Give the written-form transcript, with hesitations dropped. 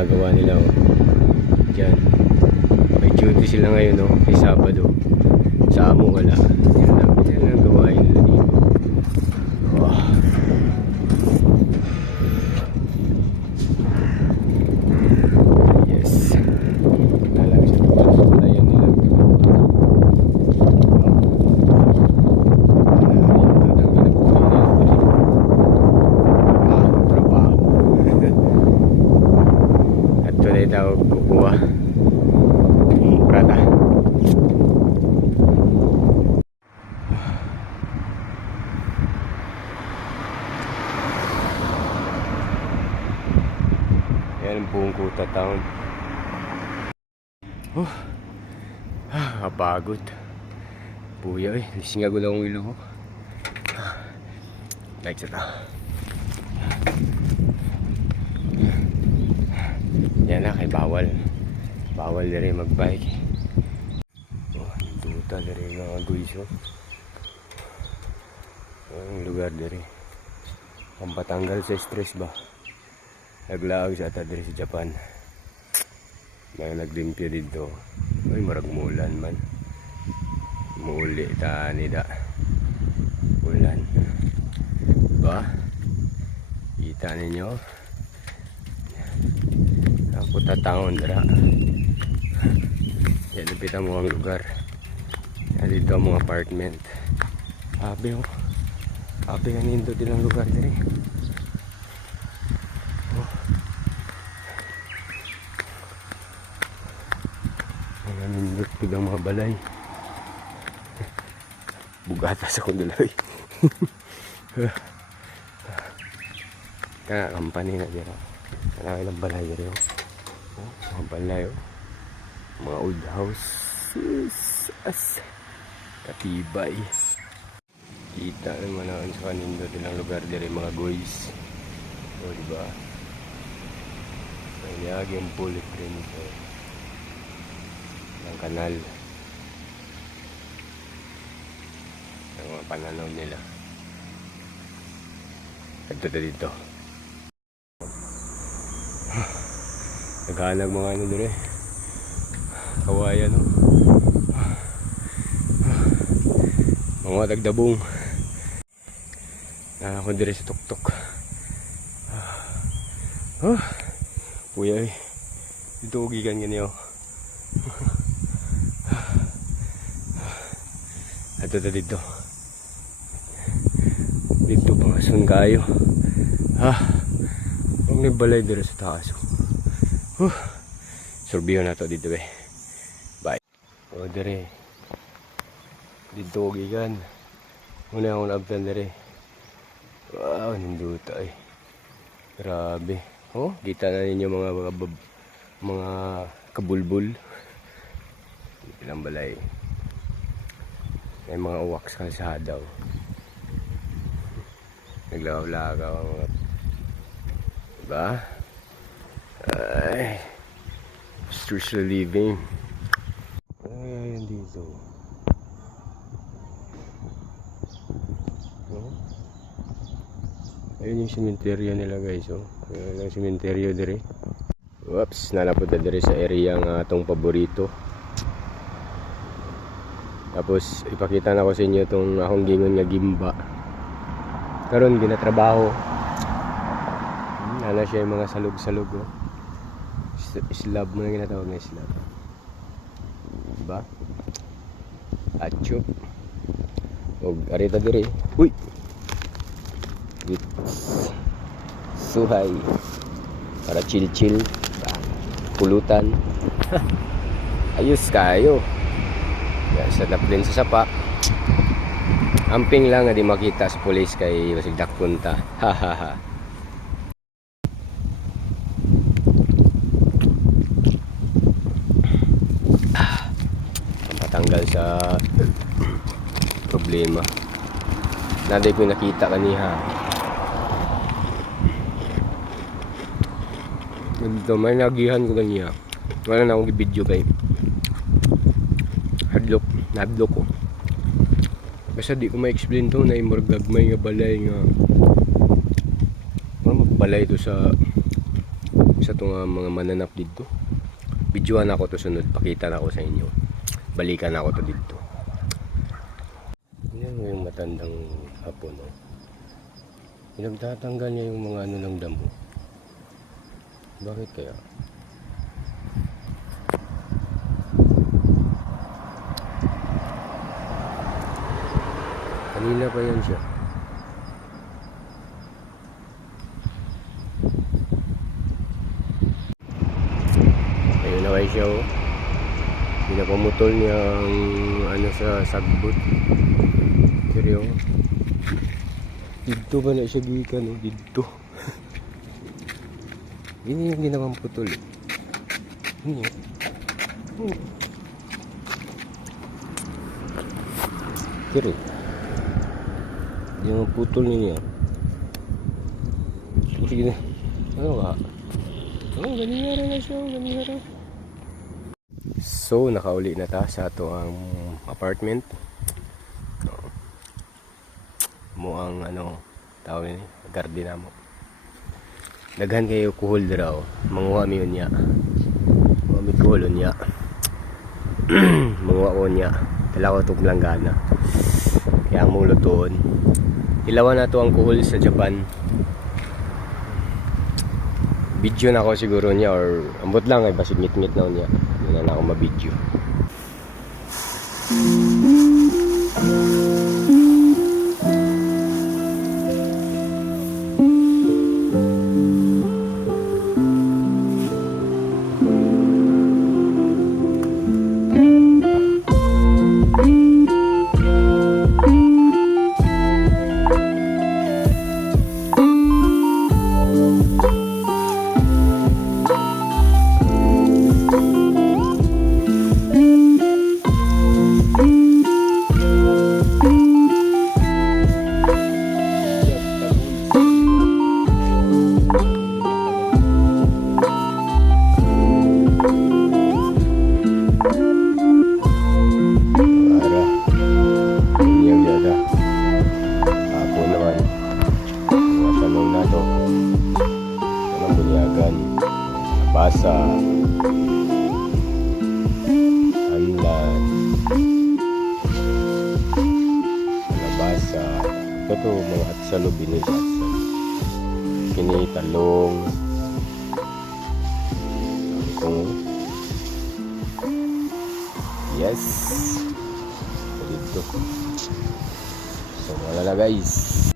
ginagawa nila oh. Diyan. May duty sila ngayon oh, may Sabado. Sa amo wala. Yan lang gawain nila dito. Oh. Yes. Nalang siya ito sa supplyan nila. Daw kukuha prata. Yan ang buong Kuta Town. Kapagod. Puya eh, lising ako lang ang ilo ko. Like sa ta. Yan na kay bawal na rin magbike. Oh, duta na rin mga guiso. Ang lugar na rin pampatanggal sa stress ba. Naglaag sa ata rin sa Japan. May naglimpyo dito. Ay marag muulan man. Muuli tani da ulan ba. Kita ninyo ang Kuta Town dara. Yan lupitan mo ang lugar. Yan dito ang mga apartment. Abi oh. Abi nga nindot din ang lugar diri. Oh. Mga nindot din ang mga balay. Bugata sa kundulay. Kaya company na dito. Kailangan ng balay dito. Mga balay oh. Mga old house katibay. Kita naman naman sa kanindo din ang lugar dito mga guys. O diba may niyagi ang bullet rin ito ng kanal ang mga pananaw nila. Ito dito naghanag mga ano doon eh kawayan no? Mga tagdabong na ako dire sa tuktok. Kuya eh dito ugigan ganyan ato dito pangason kayo huwag nibalay dire sa taas. Surbiho na to dito eh. Bye. O dire dito gigan muna akong nabtan dire. Wow, ninduta eh. Grabe. Oh, kita na ninyo mga kabulbul. Ilang balay. May mga uwak sa kalsada. Naglakaw-lakaw ang mga diba? Ay, social living. Ay, yan dito. No? Ayun yung simenteryo nila guys. Oh. Ayun yung simenteryo dire. Whoops, nalapunta dire sa area ng atong paborito. Tapos ipakita na ko sa inyo itong akong gingon nga gimba. Karon ginatrabaho. Ano siya yung mga salug-salug. Oh. Slab mo na ginatawag na slab. Diba? Atchop. O arita diri. Uy! Suhay. Para chill-chill. Pulutan. Ayos kayo. Sa daplin sa sapa. Amping lang nga di makita sa pulis kay basig dakpunta. Hahaha. Tanggal sa problema. Naday ko nakita kaniha. Dito may nagihan ko kaniya. Wala na akong video kay Hadlock ko. Basta di ko ma-explain to na imorg gagmay nga balay nga. Balay to sa sa itong mga mananap dito. Videoan ako to sunod, pakita na ako sa inyo. Balikan ako to dito. Yan yung matandang hapon, no? Pinagtatanggal niya yung mga ano ng damo. Bakit kaya? Kanina pa yan siya. Ayun na kayo siya, oh. Pinapamutol niya ang ano sa sagbot. Seryo. Dito ba na siya gikan, oh? Dito. Ini yung ginawang putol. Ini. Kiri. Yung putol niya. Sige na. Ano ba? Oh, ganihara na siya. Ganihara. So, nakauli na ta sa ato ang apartment. Mo ang ano, tawag ni garden na mo. Daghan kayo kuhol dira, oh. Manguha mi unya. Manguha mi kuhol unya. Manguha ko unya. Dala ko itong langgana. Kaya ang mong lutoon. Ilawan na to ang kuhol sa Japan. Video na ako siguro niya or ambot lang ay basig ngit-ngit na niya. Hindi na ako ma-video. Basa Anlan Kalabasa. Ito to mga atsalo binis atsalo. Kini talong kung yes dito. So wala na guys.